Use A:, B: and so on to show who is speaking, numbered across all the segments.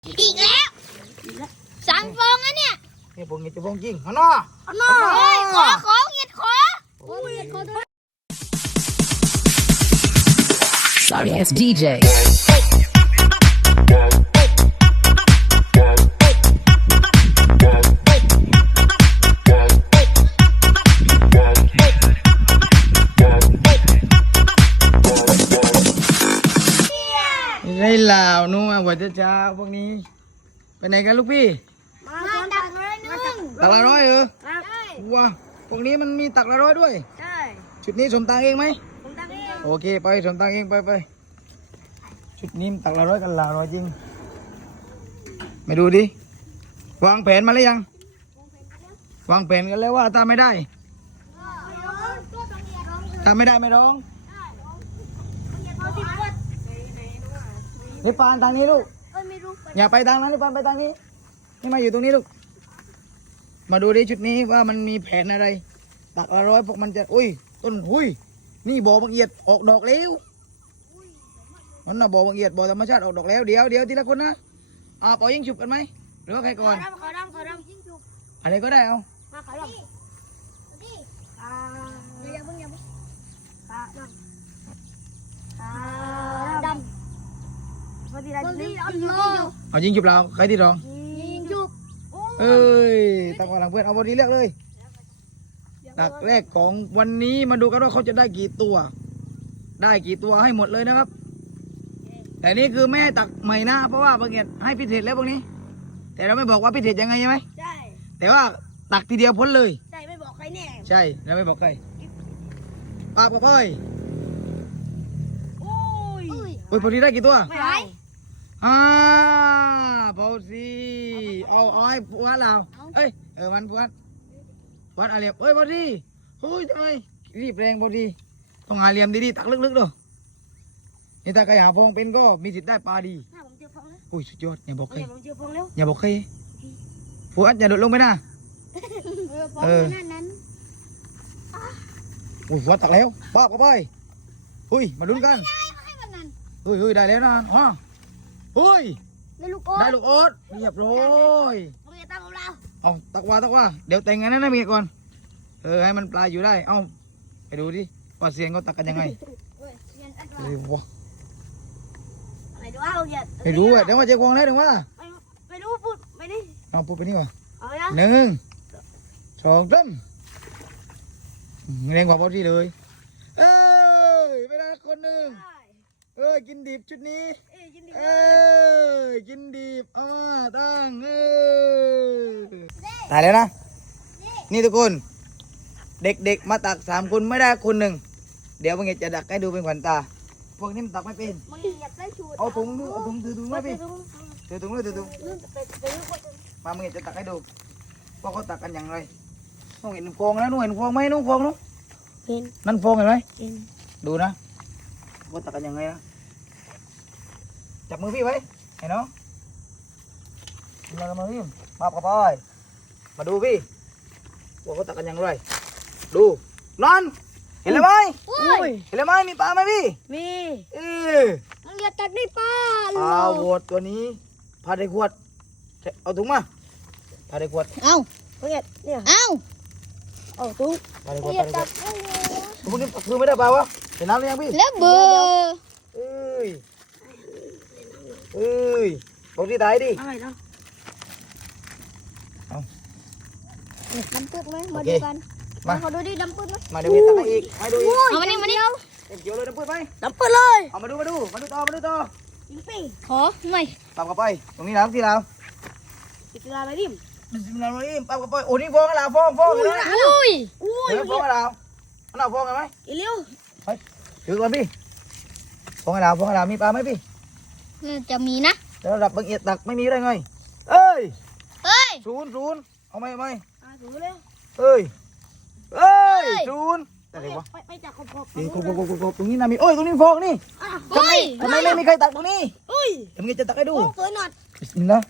A: อีกแล้วสั่งฟองนะเนี่ย
B: นี่พวกนี้จะฟองจริงเอาหน้า
A: เฮ้ยขอเหยียดขอด้วย
C: Sorry ass DJ.
B: ในลาวนู้นว่าจะจ้าพวกนี้ไปไหนกันลูกพี่
A: มาตักเลยนึง
B: ตักละร้อยว้าพวกนี้มันมีตักละร้อยด้วย
A: ใช่
B: ชุดนี้สมตังเองไหม
A: ผมตักเอง
B: โอเคไปสมตังเองไปชุดนี้ตักละร้อยกันละร้อยจริงไม่ดูดิวางแผนมาหรือยังวางแผนกันแล้วว่าถ้าไม่ได้ไม่ร้องนี่ปานทางนี้ลูกอย่าไปทางนั้นนี่ปานไปทางนี้นี่มาอยู่ตรงนี้ลูกมาดูดิชุดนี้ว่ามันมีแผนอะไรตักละร้อยพวกมันจะอุ้ยต้นอุ้ยนี่บ่อบางเอียดออกดอกแล้วมันน่ะบ่อบางเอียดบ่อธรรมชาติออกดอกแล้วเดี๋ยวทีละคนนะเป่ายิงฉุบกันไหมหรือว่าใครก่อน
A: ขอดำ
B: อะไรก็ได้เอา
A: มาขอดำอย่าเพิ่งดำพอดีเรา
B: เอายิงฉุบเราใครที่รอง
A: ยิงจุบ
B: เอ้ยตักมาหลังเพื่อนเอาบอดีเลือกเลยตักแรกของวันนี้มาดูกันว่าเขาจะได้กี่ตัวให้หมดเลยนะครับแต่นี่คือไม่ให้ตักใหม่นะเพราะว่าบางเงียให้พิเศษแล้วพวกนี้แต่เราไม่บอกว่าพิเศษยังไงใช่ไหม
A: ใช่
B: แต่ว่าตักทีเดียวพ้นเลย
A: ใช่ไม่บอกใครแน่
B: ใช่เราไม่บอกใครป้าป้าพ่อย
A: โอ้ย
B: พอดีได้กี่ตัว
A: ไม่ไหว
B: พอสิเอาให้พวนเรามันพวนอาเรียบพอดีเฮ้ยทำไมรีบแรงพอดีต้องหาเหลี่ยมดีๆตักลึกๆด้วยนี่ถ้าใครหาฟองเป็นก็มีสิทธิ์ได้ปลาดี
A: ผมเจอฟองแล้ว
B: อุ้ยสุดยอดอย่าบอกใคร
A: ผมเจอฟองแล้ว
B: อย่าบอกใครพวนอย่าโดดลงไปนะ
A: นั้น
B: อุ้ยพวนตักแล้วป้าไปอุ้ยมาลุ้นกันเฮ้ยได้แล้วนะเฮ้ย
A: ได้ลูกโอ๊ต
B: เรียบร้อย
A: ผมจะตั้งของเรา
B: เอาตักว่าเดี๋ยวแต่งงานนะเมียก่อนให้มันปลาอยู่ได้เอาไปดูดิว่าเสียงเขาตักกันยังไงวะไม่รู้เดี๋ยวว่าเจ๊กวางแล้วเดี๋ยวว่า
A: ไม่รู้พูดไปดิ
B: เอาพูดไปนี่วะ
A: 1
B: 2 3แรงกว่าพอดีเลยไม่ได้คนหนึ่งกินดิบชุดนี้กินดิบตั้งตายแล้วนะนี่ทุกคนเด็กๆมาตัก3 คนไม่ได้คนหนึ่งเดี๋ยวมึงจะดักให้ดูเป็นขวัญตาพวกนี้มันตักไม่เป็นเอาถุงถือถุงไว้พี่ถือถุงมามึงจะตักให้ดูว่าเขาตักกันอย่างไรน้องเห็นฟองนะน้องเห็นฟองไหมน้องฟองน้องนั่นฟองเห็นไหมดูนะว่าตักกันอย่างไรนะจับมือพี่ไว้เห็นเนาะมาพี่มากับพ่อยมาดูพี่ว่าเขาตักกันอย่างไรดูนั่นเห็นแล้วไหมเห็นแล้วไหมมีปลาไหมพี่
A: มี
B: มัน
A: อย่าตักได้ปลา
B: โหวตตัวนี้พาได้ขวดเอาถุงมาพาได้ขวด
A: เอาเนี่ยเอาถุง
B: พาได้ขวดพวกนี้ตักมือไม่ได้เปล่าวะเห็นน้ำหรือยังพี่
A: แล้วเบอร์
B: บอกที่ตายดิ
A: เอาดำปื้ดไหมมาดูกันมาขอดูดิดำปื้ดไหม
B: มาเดี๋ยวพี่ตักให้อีกมาดูอีก
A: เอามานี่
B: เกี่ยวเลยดำปื้ดไหม
A: ดำปื้ดเลย
B: เอามาดูต่อ
A: ยิงปีขอหน่อย
B: ปั๊บกับไปตรงนี้แล้วที่เรา
A: ติดอะไรดิม
B: ปั๊บกับไปโอ้นี่ฟองอะไรฟองเลยนะ
A: อุ้ย
B: ฟองอะไรมันเอาฟองกันไหม
A: อีเลี้ยว
B: ไปถือก่อนพี่ฟองอะไรมีปลาไหมพี่
A: จะมีนะ
B: แล้วดับบางเอียดตักไม่มีได้ไงศูนย์เอาไหม
A: ศูนย์เลย
B: ศูนย์อะไรวะ
A: ไปจากขอบ
B: ตรงนี้นะมีตรงนี้ฟองนี่ทำไมไม่มีใครตักตรงนี้ทำไงจะตักให้ดู
A: สวยหน่อย
B: นี่นะ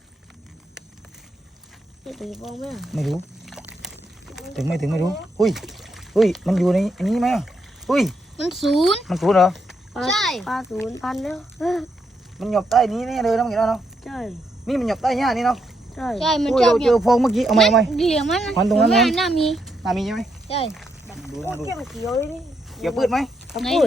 A: ถึงฟองไหม
B: ไม่รู้ถึงไม่รู้มันอยู่ในอันนี้ไหม
A: มันศูนย์
B: เหรอ
A: ใช่ปลา0,000แล้ว
B: มันหยบใต้นี้แน่เลยน้องเห็นแล้วเนาะ
D: ใช่
B: นี่มันหยับใต้หญ้านี่เนาะ
D: ใช่
A: ใช่มัน
B: โอ้ย
A: ชอบ
B: เราเจอฟองเมื่อกี้เอาไหมเอาไหม
A: เหลี่ยมมัน
B: มันตรงนั้นนะ
A: หน้ามี
B: น่ามีใช่ไหม
A: ใช่
B: ดู
D: โอ้
B: ดู
D: เกี่ยวเขียวเลยนี่
B: เกี่ยวปืดไหม
A: ไหน
D: พูด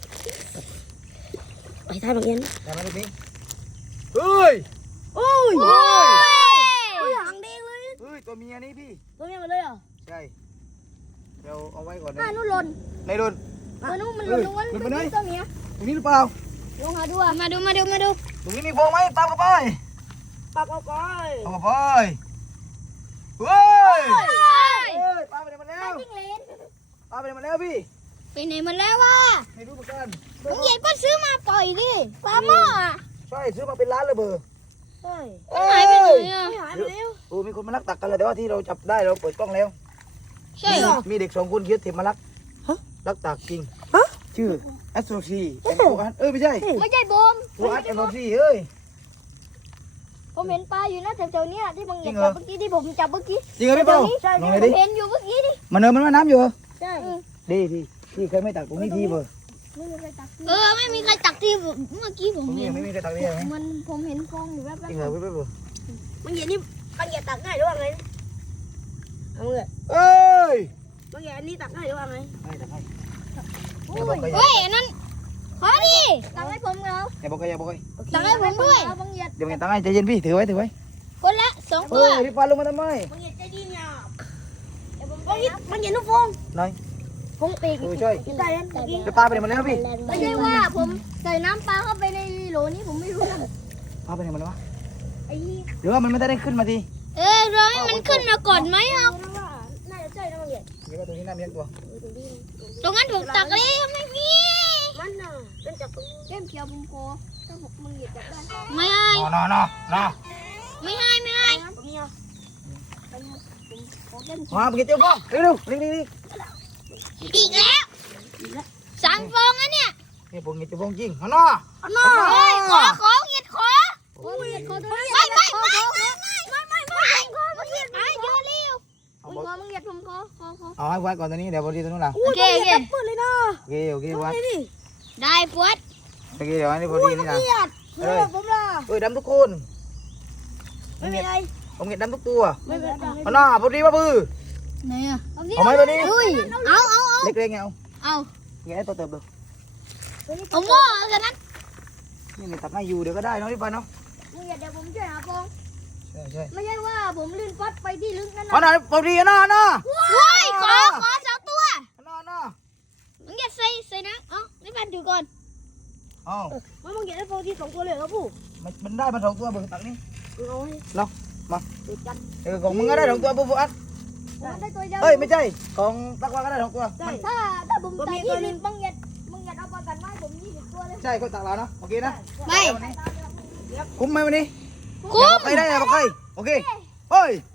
D: ไปท้ายบางเย็น
B: แต่ไม่ได้พี่เฮ้ย
D: โอ้ย
A: โอ้ย
D: โอ้ยหางแดงเลย
B: เฮ้ยตัวเมียนี่พี่
D: ตัวเมียมาเลยอ่ะ
B: ใช่เดี๋ยวเอาไว้ก่อน
A: หน้า
B: นะ
A: นู่นหล่น
B: ในโดน
A: ตัวนู้นมันหล่นลงมา
B: เฮ้ยมันไปไหน
A: ตัวเมีย
B: ตรงนี้หรือเปล่า
A: ลงหาดูอ่ะมาดู
B: ตรงนี้มีฟองไหมตามเข้าไป
D: ปักเอาไป
B: เอาเข้าไปเฮ้ยเฮ้ยปลาไปไหนมาแล้ว
A: จิ้งเหลน
B: ปลาไปไหนมาแล้วพี่
A: ไปไหนมันแล้ววะ
B: ไม่รู้เหมือนกัน
A: มึงเห็นก็ซื้อมาปล่อยดิปลาหม้ออ่ะ
B: ใช่ซื้อมาเป็นล้านเลยเบอร์
D: ใช่
A: มันหายไปไหนอ่ะ
D: ไม่หายไปแล้ว
B: โอ้มีคนมาลักตักกันเลยแต่ว่าที่เราจับได้เราเปิดกล้องแล้ว
A: ใช่เหรอ
B: มีเด็ก2 คนคิดเทปมาลักลักตักจริงชื่อแอสโตรซีเป็นโออันไม่ใช่
A: ไม่ใช่บม
B: โออันแอสโตรซีเฮ้ย
A: ผมเห็นปลาอยู่นะแถวๆเนี้ยที่มึง
B: จริ
A: จั
B: งเหรอ
A: บเมื่อกี้ที่ผมจับเมื่อกี้
B: จริงเหรอพี่เป้า
A: ใช่
B: ลอง
A: ผ
B: เลยดิ
A: มเห็นอยู่เมื่อกี้ดิ
B: มันมันว่าน้ำอยู่เหรอ
D: ใช่
B: ดีพี่เคยไม่ตักตรงนี้ทีเบอร์
A: ไม่มีใครตักที่เมื่อกี้ผม
B: ตรงนี้
A: เห็น
B: ไม่มีใครตักได้ไหม
A: มันผมเห็นฟองอยู่แว๊บ
B: จริงเหรอพี่เป้า
D: บางเย็นนี่บางเย็นตักง่ายหรือว่าไงเอาเงี้ย
B: เอ้ย
D: บางเย็นนี่ตักง่ายหรือว่าไง
B: ให้ตักให้
A: ๆเฮ้ยอันนั้นขอดิตักให้ผมเหรอ
B: อย่าบอกใครอย่าบอกใคร
A: ตักให้ผมด้วยบางเหยียด
B: เดี๋ยวมันตักให้ใจเย็นพี่ถือไว้ถือไว้
A: คนละ2
B: เฮ้
A: ตัวย
B: พี่ปลาลงมาทำไม
D: บางเย็นใจดีเนี่ย
A: เดี๋ยวผม
D: บางเย็นบางเย็นลูกฟอง
B: ไหน
A: ฟองตีก
B: เออใช่
D: ใช่แล้วเมื่อกี้
B: พี่ปลาไปไหนมาแล้วพี่
A: ไม่ใช่ว่าผมใส่น้ำปลาเข้าไปในโหลนี้ผมไม่รู้นะ
B: ปลาไปไหนมาแล้ววะ
A: ไอ้
B: หรือว่ามันไม่ได้ขึ้นมาที
A: รอให้มันขึ้นมาก่อนไหมครับ
D: น่าจะใช่นะบางเย็น
B: เดี๋ยวก็ตรงนี้น้ำเลี้ยงตัว
A: ตรงนั้นผมตักเลยไม่มี
D: มันน่ะเป็นจับตรงนี้
A: เล่มเขียวผมโกถ้าผมมึงเหยียดจับได้ไม่ให้
B: นอน
A: ไม่ให้
D: บางเย็น
B: มาไปกินเจ้าพ่อเร็วๆรีบ
A: อีกแล้ว3 ฟองนะเนี่ย
B: นี่ผมกินเจ้าพ่อจริงนอ
A: เฮ้ยขอเหยียดขอไม่เหยียดเยอะเร็วมึงเหยียดผมขอ
B: เอาให้วัดก่อนตอนนี้เดี๋ยวพอดีตรงนู้นล่ะ
A: โอเค
D: เปิดเลยนะ
B: โอเควัด
D: นี่ดิ
A: ได้ปวด
B: โอเคเดี๋ยวอันนี้พอดีนี่นะ
D: เกียดเฮ้ยผมล่ะ
B: เอ้ยดำทุกคน
D: ไม่เป็นไร
B: ผมเห็นดำทุกตัว
D: ไม่เป็นไร
B: นอพอดีป่ะบื้อ
A: ไหนอ่ะ
B: เอาไหมตัวนี้
A: อุ้ยเอา
B: เล็กๆไงเอา
A: เอา
B: แกตัวเติบดู
A: เอาหม้อกันนั้น
B: นี่ตักให้อยู่เดี๋ยวก็ได้เนาะพี่ปานเนาะ
A: มึงเหยียดเดี๋ยวผมช่วยหาฟอง
B: ใช่
A: ไม่ใช่ว่าผมลื่นฟัดไปที่ลึกนั่น
B: อ๋อ
A: นะ
B: พอดีนอ
A: เฮ้ยขอ2 ตัวน
B: อ
A: มึงเหยียดใส่นะไม่พันถือก่อน
B: อ๋อ
D: มันมึงเก็บได้โฟที่2 ตัวเลยครับผู้
B: มันได้มา2 ตัวเบิกตักนี่
D: เอาให้ติดกัน
B: ของมึงก็ได้2 ตัวปุ๊บอัด
A: มันได้ตัวเดียว
B: เอ้ยไม่ใช่ของตักว่าก็ได้2 ตัว
D: ใช่
A: ถ้าผมใส่20มึงเหยียดเอาประกันไว้ผม20 ตัวเลย
B: ใช่ก็ตักเราเนาะโอเคนะ
A: ไม่
B: คุ้มไหมวันนี้
A: คุ้ม
B: ใครได้บอกใครโอเคเฮ้ย